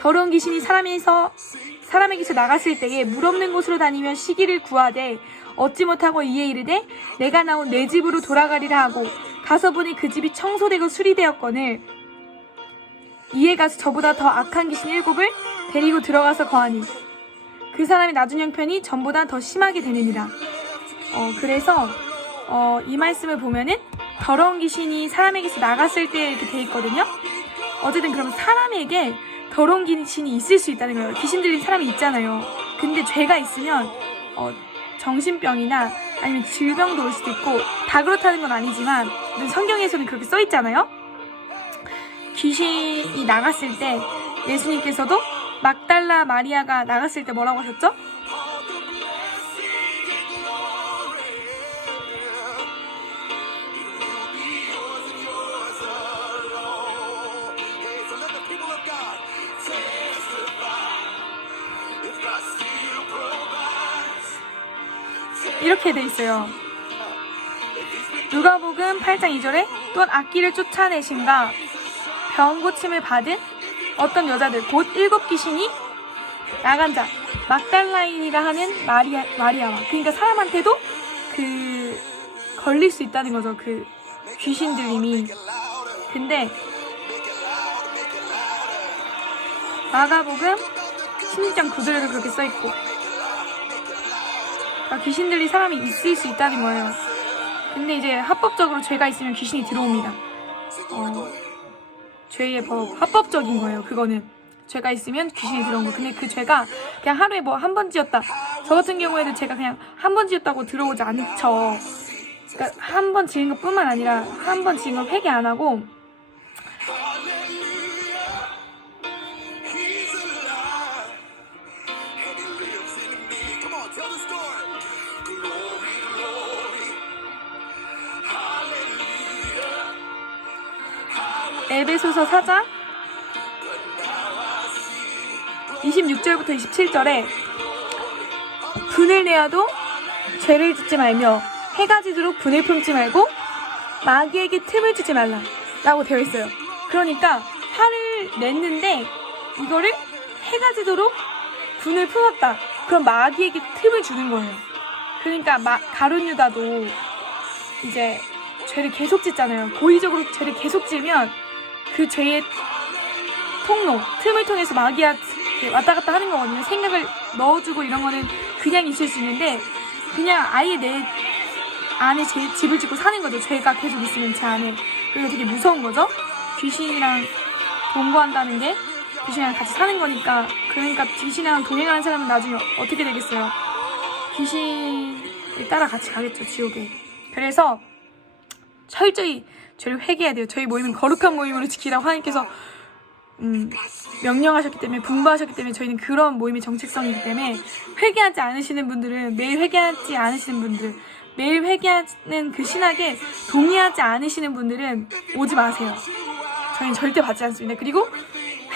더러운 귀신이 사람에게서 나갔을 때에 물 없는 곳으로 다니며 시기를 구하되 얻지 못하고 이에 이르되 내가 나온 내 집으로 돌아가리라 하고 가서 보니 그 집이 청소되고 수리되었거늘. 이에 가서 저보다 더 악한 귀신 7을 데리고 들어가서 거하니 그 사람의 나중 형편이 전보다 더 심하게 되느니라. 그래서 이 말씀을 보면은 더러운 귀신이 사람에게서 나갔을 때 이렇게 돼 있거든요. 어쨌든 그럼 사람에게 더러운 귀신이 있을 수 있다는 거예요. 귀신 들린 사람이 있잖아요. 근데 죄가 있으면 정신병이나 아니면 질병도 올 수도 있고, 다 그렇다는 건 아니지만 성경에서는 그렇게 써 있잖아요. 귀신이 나갔을 때 예수님께서도 막달라 마리아가 나갔을 때 뭐라고 하셨죠? 이렇게 돼 있어요. 누가복음 8장 2절에 또한 악기를 쫓아내신가 병 고침을 받은 어떤 여자들 곧 7 귀신이 나간 자 막달라인이라 하는 마리아와, 그러니까 사람한테도 걸릴 수 있다는 거죠. 그 귀신 들림이. 근데 마가복음 16장 9절에도 그렇게 써있고, 그러니까 귀신 들린 사람이 있을 수 있다는 거예요. 근데 이제 합법적으로 죄가 있으면 귀신이 들어옵니다. 죄의 법, 합법적인 거예요. 그거는 죄가 있으면 귀신이 들어온 거. 근데 그 죄가 그냥 하루에 뭐 한 번 지었다. 저 같은 경우에도 제가 그냥 한 번 지었다고 들어오지 않죠. 그러니까 한 번 지은 것뿐만 아니라 한 번 지은 걸 회개 안 하고 He's alive, and he lives in me. Come on, tell the story. Glory, glory, hallelujah. 에베소서 4장 26절부터 27절에 분을 내어도 죄를 짓지 말며 해가 지도록 분을 품지 말고 마귀에게 틈을 주지 말라 라고 되어 있어요. 그러니까 화를 냈는데 이거를 해가 지도록 분을 품었다. 그럼 마귀에게 틈을 주는 거예요. 그러니까 가룟 유다도 이제 죄를 계속 짓잖아요. 고의적으로 죄를 계속 지으면 그 죄의 통로, 틈을 통해서 마귀한테 왔다 갔다 하는 거거든요. 생각을 넣어주고 이런 거는 그냥 있을 수 있는데 그냥 아예 내 안에 집을 짓고 사는 거죠. 죄가 계속 있으면 제 안에. 그리고 되게 무서운 거죠. 귀신이랑 동거한다는 게 귀신이랑 같이 사는 거니까. 그러니까 귀신이랑 동행하는 사람은 나중에 어떻게 되겠어요? 귀신을 따라 같이 가겠죠, 지옥에. 그래서 철저히 죄를 회개해야 돼요. 저희 모임은 거룩한 모임으로 지키라고 하나님께서 명령하셨기 때문에, 분부하셨기 때문에 저희는 그런 모임의 정체성이기 때문에 회개하지 않으시는 분들은, 매일 회개하지 않으시는 분들, 매일 회개하는 그 신학에 동의하지 않으시는 분들은 오지 마세요. 저희는 절대 받지 않습니다. 그리고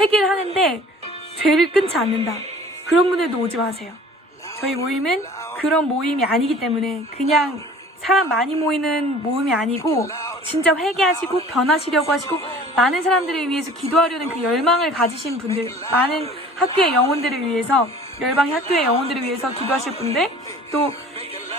회개를 하는데 죄를 끊지 않는다. 그런 분들도 오지 마세요. 저희 모임은 그런 모임이 아니기 때문에, 그냥 사람 많이 모이는 모임이 아니고 진짜 회개하시고 변하시려고 하시고 많은 사람들을 위해서 기도하려는 그 열망을 가지신 분들, 많은 학교의 영혼들을 위해서, 열방의 학교의 영혼들을 위해서 기도하실 분들, 또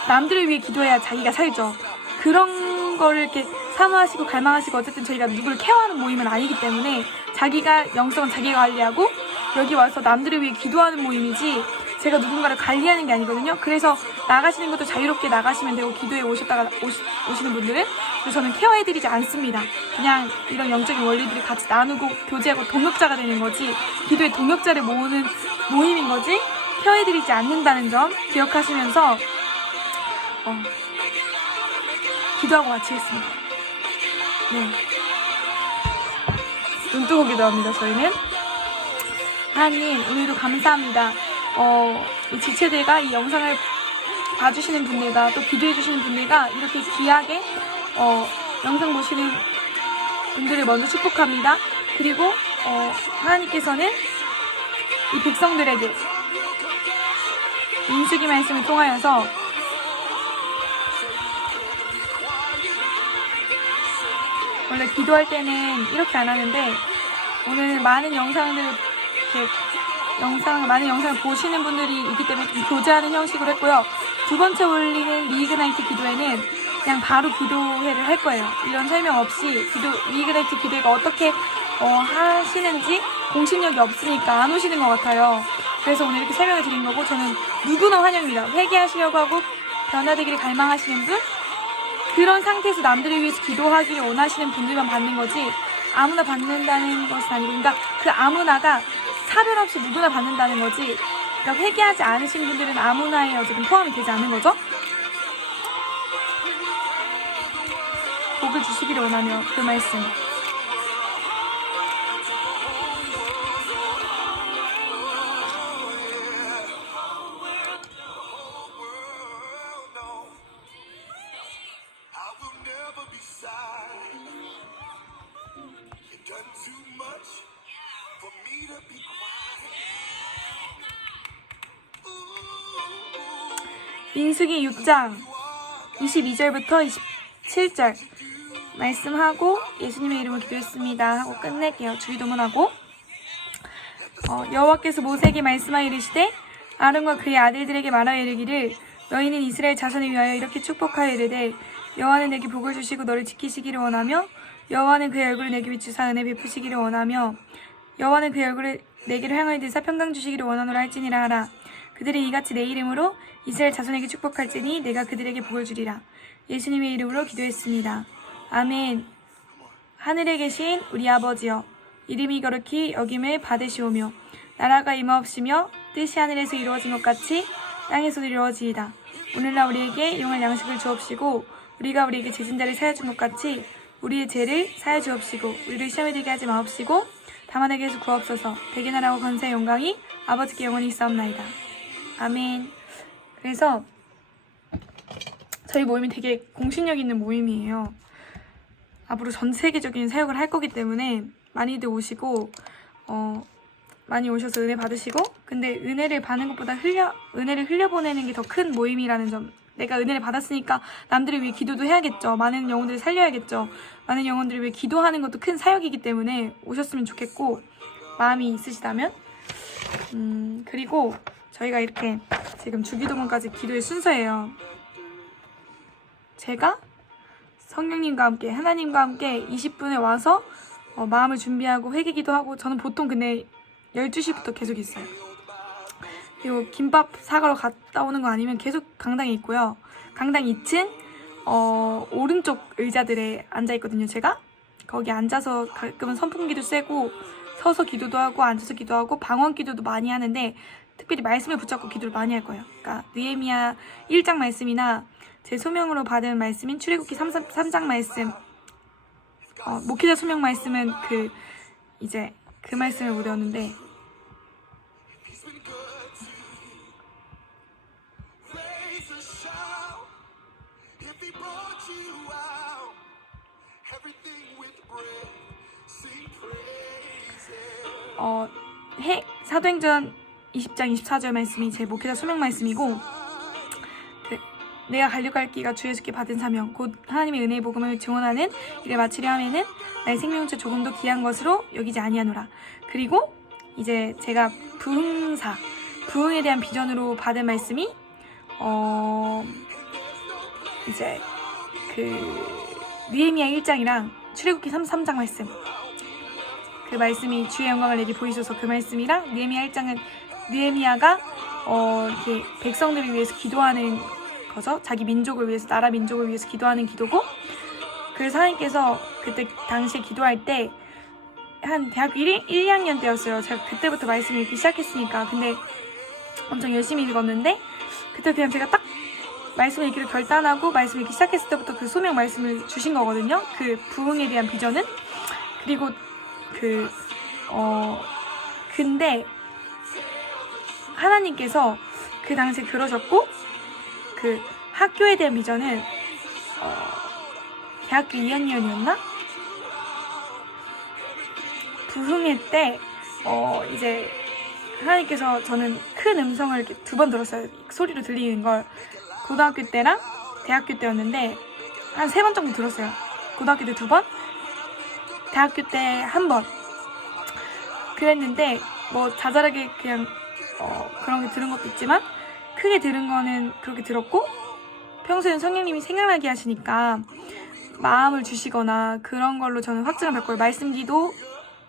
남들을 위해 기도해야 자기가 살죠. 그런 거를 이렇게 사모하시고 갈망하시고, 어쨌든 저희가 누구를 케어하는 모임은 아니기 때문에 자기가 영성은 자기가 관리하고 여기 와서 남들을 위해 기도하는 모임이지 제가 누군가를 관리하는 게 아니거든요. 그래서 나가시는 것도 자유롭게 나가시면 되고, 기도에 오시는 분들은. 그래서 저는 케어해드리지 않습니다. 그냥 이런 영적인 원리들을 같이 나누고 교제하고 동역자가 되는 거지, 기도의 동역자를 모으는 모임인 거지 케어해드리지 않는다는 점 기억하시면서 기도하고 마치겠습니다. 네. 눈 뜨고 기도합니다. 저희는 하나님, 오늘도 감사합니다. 이 지체들과 이 영상을 봐주시는 분들과 또 기도해주시는 분들과 이렇게 귀하게 영상 보시는 분들을 먼저 축복합니다. 그리고 하나님께서는 이 백성들에게 민수기 말씀을 통하여서 원래 기도할 때는 이렇게 안 하는데, 오늘 많은 영상을 보시는 분들이 있기 때문에 좀 교제하는 형식으로 했고요. 두 번째 올리는 리그나이트 기도회는 그냥 바로 기도회를 할 거예요. 이런 설명 없이 리그나이트 기도회가 어떻게 하시는지 공신력이 없으니까 안 오시는 것 같아요. 그래서 오늘 이렇게 설명을 드린 거고, 저는 누구나 환영입니다. 회개하시려고 하고 변화되기를 갈망하시는 분, 그런 상태에서 남들을 위해서 기도하기를 원하시는 분들만 받는 거지 아무나 받는다는 것은 아니고, 그러니까 그 아무나가 차별 없이 누구나 받는다는 거지, 그러니까 회개하지 않으신 분들은 아무나에 어쨌든 포함이 되지 않는 거죠. 복을 주시기를 원하며 그 말씀. 민수기 6장 22절부터 27절 말씀하고 예수님의 이름으로 기도했습니다 하고 끝낼게요. 주기도문하고, 여호와께서 모세에게 말씀하여 이르시되 아론과 그의 아들들에게 말하여 이르기를, 너희는 이스라엘 자손을 위하여 이렇게 축복하여 이르되, 여호와는 내게 복을 주시고 너를 지키시기를 원하며, 여호와는 그의 얼굴을 내게 비추사 은혜 베푸시기를 원하며, 여호와는 그의 얼굴을 내게로 향하여 드사 평강 주시기를 원하노라 할지니라 하라. 그들이 이같이 내 이름으로 이스라엘 자손에게 축복할지니 내가 그들에게 복을 주리라. 예수님의 이름으로 기도했습니다. 아멘. 하늘에 계신 우리 아버지여, 이름이 거룩히 여김을 받으시오며 나라가 임하옵시며 뜻이 하늘에서 이루어진 것 같이 땅에서도 이루어지이다. 오늘날 우리에게 용할 양식을 주옵시고 우리가 우리에게 죄진 자를 사하여 준 것 같이 우리의 죄를 사하여 주옵시고 우리를 시험에 들게 하지 마옵시고 다만 에게서 구하옵소서. 대개 나라와 권세의 영광이 아버지께 영원히 있사옵나이다. 아멘. 그래서 저희 모임이 되게 공신력 있는 모임이에요. 앞으로 전 세계적인 사역을 할 거기 때문에 많이들 오시고 많이 오셔서 은혜 받으시고, 근데 은혜를 받는 것보다 은혜를 흘려보내는 게 더 큰 모임이라는 점. 내가 은혜를 받았으니까 남들을 위해 기도도 해야겠죠. 많은 영혼들을 살려야겠죠. 많은 영혼들을 위해 기도하는 것도 큰 사역이기 때문에 오셨으면 좋겠고, 마음이 있으시다면. 그리고 저희가 이렇게 지금 주기도문까지 기도의 순서예요. 제가 성령님과 함께, 하나님과 함께 20분에 와서 마음을 준비하고 회개기도 하고, 저는 보통 근데 12시부터 계속 있어요. 그리고 김밥 사가러 갔다 오는 거 아니면 계속 강당에 있고요. 강당 2층 오른쪽 의자들에 앉아있거든요. 제가 거기 앉아서 가끔은 선풍기도 쐬고 서서 기도도 하고 앉아서 기도하고 방언 기도도 많이 하는데, 특별히 말씀을 붙잡고 기도를 많이 할 거예요. 그러니까 느헤미야 1장 말씀이나 제 소명으로 받은 말씀인 출애굽기 3장 말씀, 목회자 소명 말씀은 이제 그 말씀을 우려하는데, Raise a shout if he brought you out. Everything with breath, sing praises. 사도행전 20장 24절 말씀이 제 목회자 소명 말씀이고, 내가 갈려갈 기가 주 예수께 받은 사명 곧 하나님의 은혜의 복음을 증언하는 일을 마치려 하면은 나의 생명체 조금도 귀한 것으로 여기지 아니하노라. 그리고 이제 제가 부흥에 대한 비전으로 받은 말씀이 이제 느헤미야 1장이랑 출애굽기 3장 말씀, 그 말씀이 주의 영광을 내게 보이소서, 그 말씀이랑 느헤미야 1장은 느헤미야가 이렇게 백성들을 위해서 기도하는 거죠. 자기 민족을 위해서, 나라 민족을 위해서 기도하는 기도고, 그래서 하나님께서 그때 당시에 기도할 때 한 대학교 1, 2학년 때였어요. 제가 그때부터 말씀을 읽기 시작했으니까. 근데 엄청 열심히 읽었는데, 그때 그냥 제가 딱 말씀을 읽기를 결단하고 말씀을 읽기 시작했을 때부터 그 소명 말씀을 주신 거거든요. 그 부흥에 대한 비전은. 그리고 근데 하나님께서 그 당시에 그러셨고, 그 학교에 대한 비전은 대학교 2학년이었나? 부흥회 때 이제 하나님께서, 저는 큰 음성을 이렇게 2번 들었어요. 소리로 들리는 걸. 고등학교 때랑 대학교 때였는데 한 3번 정도 들었어요. 고등학교 때 2번, 대학교 때 1번. 그랬는데 뭐 자잘하게 그냥 그런 게 들은 것도 있지만, 크게 들은 거는 그렇게 들었고, 평소에는 성령님이 생각나게 하시니까 마음을 주시거나 그런 걸로 저는 확증을 받고요. 말씀기도,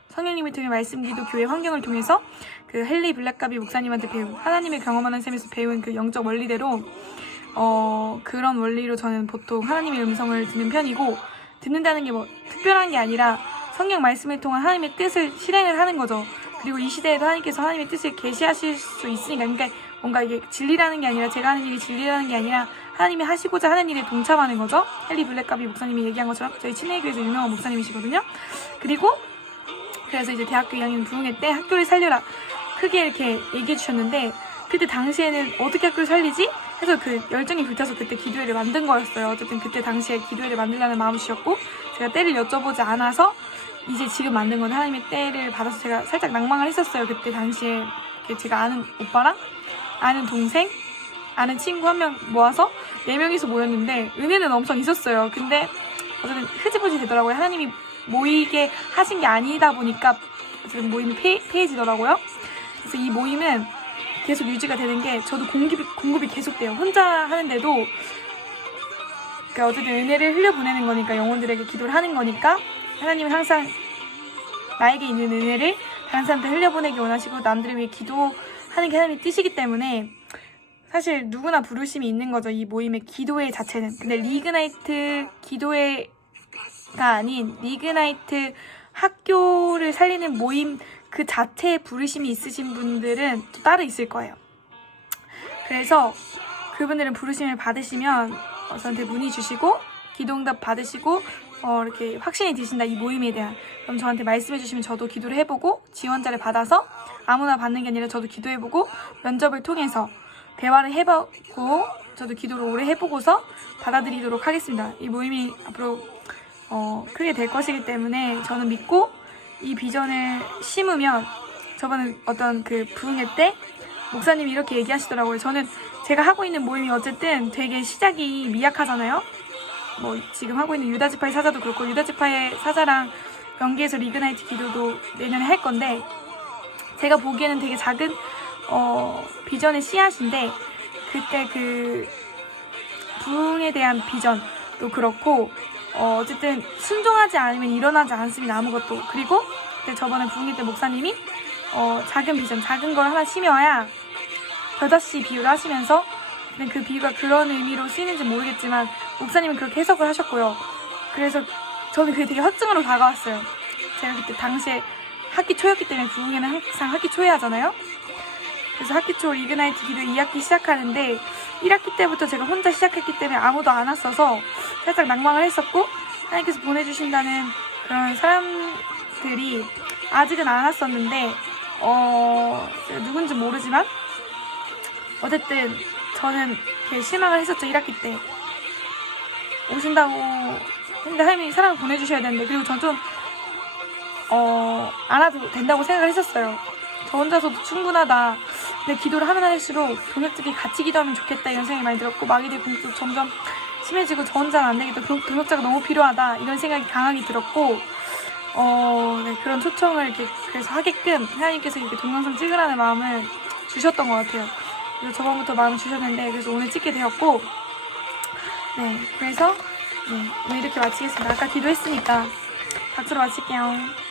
성령님을 통해 말씀기도, 교회 환경을 통해서 그 헨리 블랙가비 목사님한테 배운, 하나님을 경험하는 셈에서 배운 그 영적 원리대로 그런 원리로 저는 보통 하나님의 음성을 듣는 편이고, 듣는다는 게 뭐 특별한 게 아니라 성경 말씀을 통한 하나님의 뜻을 실행을 하는 거죠. 그리고 이 시대에도 하나님께서 하나님의 뜻을 계시하실 수 있으니까, 그러니까 뭔가 이게 진리라는 게 아니라, 제가 하는 일이 진리라는 게 아니라 하나님이 하시고자 하는 일에 동참하는 거죠. 헨리 블랙가비 목사님이 얘기한 것처럼 저희 친해교에서 유명한 목사님이시거든요. 그리고 그래서 이제 대학교 2학년 부흥회 때 학교를 살려라 크게 이렇게 얘기해 주셨는데, 그때 당시에는 어떻게 학교를 살리지? 해서 그 열정이 불타서 그때 기도회를 만든 거였어요. 어쨌든 그때 당시에 기도회를 만들라는 마음을 주셨고, 제가 때를 여쭤보지 않아서 이제 지금 만든 건 하나님의 때를 받아서 제가 살짝 낭망을 했었어요. 그때 당시에 제가 아는 오빠랑 아는 동생, 아는 친구 1명 모아서 4명이서 모였는데 은혜는 엄청 있었어요. 근데 어쨌든 흐지부지 되더라고요. 하나님이 모이게 하신 게 아니다 보니까 어쨌든 모임이 폐해지더라고요. 그래서 이 모임은 계속 유지가 되는 게, 저도 공급이 계속돼요. 혼자 하는데도. 그러니까 어쨌든 은혜를 흘려보내는 거니까, 영혼들에게 기도를 하는 거니까, 하나님은 항상 나에게 있는 은혜를 다른 사람한테 흘려보내기 원하시고 남들을 위해 기도하는 게 하나님의 뜻이기 때문에 사실 누구나 부르심이 있는 거죠. 이 모임의 기도회 자체는. 근데 리그나이트 기도회가 아닌 리그나이트 학교를 살리는 모임 그 자체에 부르심이 있으신 분들은 또 따로 있을 거예요. 그래서 그분들은 부르심을 받으시면 저한테 문의 주시고 기도응답 받으시고 이렇게 확신이 드신다, 이 모임에 대한. 그럼 저한테 말씀해 주시면 저도 기도를 해보고 지원자를 받아서 아무나 받는 게 아니라 저도 기도해보고 면접을 통해서 대화를 해보고 저도 기도를 오래 해보고서 받아들이도록 하겠습니다. 이 모임이 앞으로 크게 될 것이기 때문에 저는 믿고 이 비전을 심으면, 저번에 어떤 그 부흥회 때 목사님이 이렇게 얘기하시더라고요. 저는 제가 하고 있는 모임이 어쨌든 되게 시작이 미약하잖아요. 뭐 지금 하고 있는 유다지파의 사자도 그렇고 유다지파의 사자랑 연계해서 리그나이트 기도도 내년에 할 건데, 제가 보기에는 되게 작은 비전의 씨앗인데, 그때 그 부흥에 대한 비전도 그렇고 어쨌든 순종하지 않으면 일어나지 않습니다, 아무것도. 그리고 그때 저번에 부흥회 때 목사님이 작은 비전, 작은 걸 하나 심어야 벼다씨 비유를 하시면서, 그 비유가 그런 의미로 쓰이는지 모르겠지만 목사님은 그렇게 해석을 하셨고요. 그래서 저는 그게 되게 확증으로 다가왔어요. 제가 그때 당시에 학기 초였기 때문에 부흥회는 항상 학기 초에 하잖아요. 그래서 학기 초 리그나이트 기도 2학기 시작하는데 1학기 때부터 제가 혼자 시작했기 때문에 아무도 안 왔어서 살짝 낭망을 했었고, 하나님께서 보내주신다는 그런 사람들이 아직은 안 왔었는데 제가 누군지 모르지만 어쨌든 저는 되게 실망을 했었죠. 1학기 때 오신다고 했는데 하나님이 사람을 보내주셔야 되는데, 그리고 전 좀 안 와도 된다고 생각을 했었어요. 저 혼자서도 충분하다. 근데 기도를 하면 할수록 동역자끼리 같이 기도하면 좋겠다, 이런 생각이 많이 들었고, 마귀들 공격도 점점 심해지고 저 혼자는 안 되겠다, 동역자가 너무 필요하다, 이런 생각이 강하게 들었고, 네, 그런 초청을 이렇게 그래서 하게끔 하나님께서 이렇게 동영상 찍으라는 마음을 주셨던 것 같아요. 그래서 저번부터 마음을 주셨는데, 그래서 오늘 찍게 되었고, 네, 그래서 오늘 이렇게 마치겠습니다. 아까 기도했으니까 박수로 마칠게요.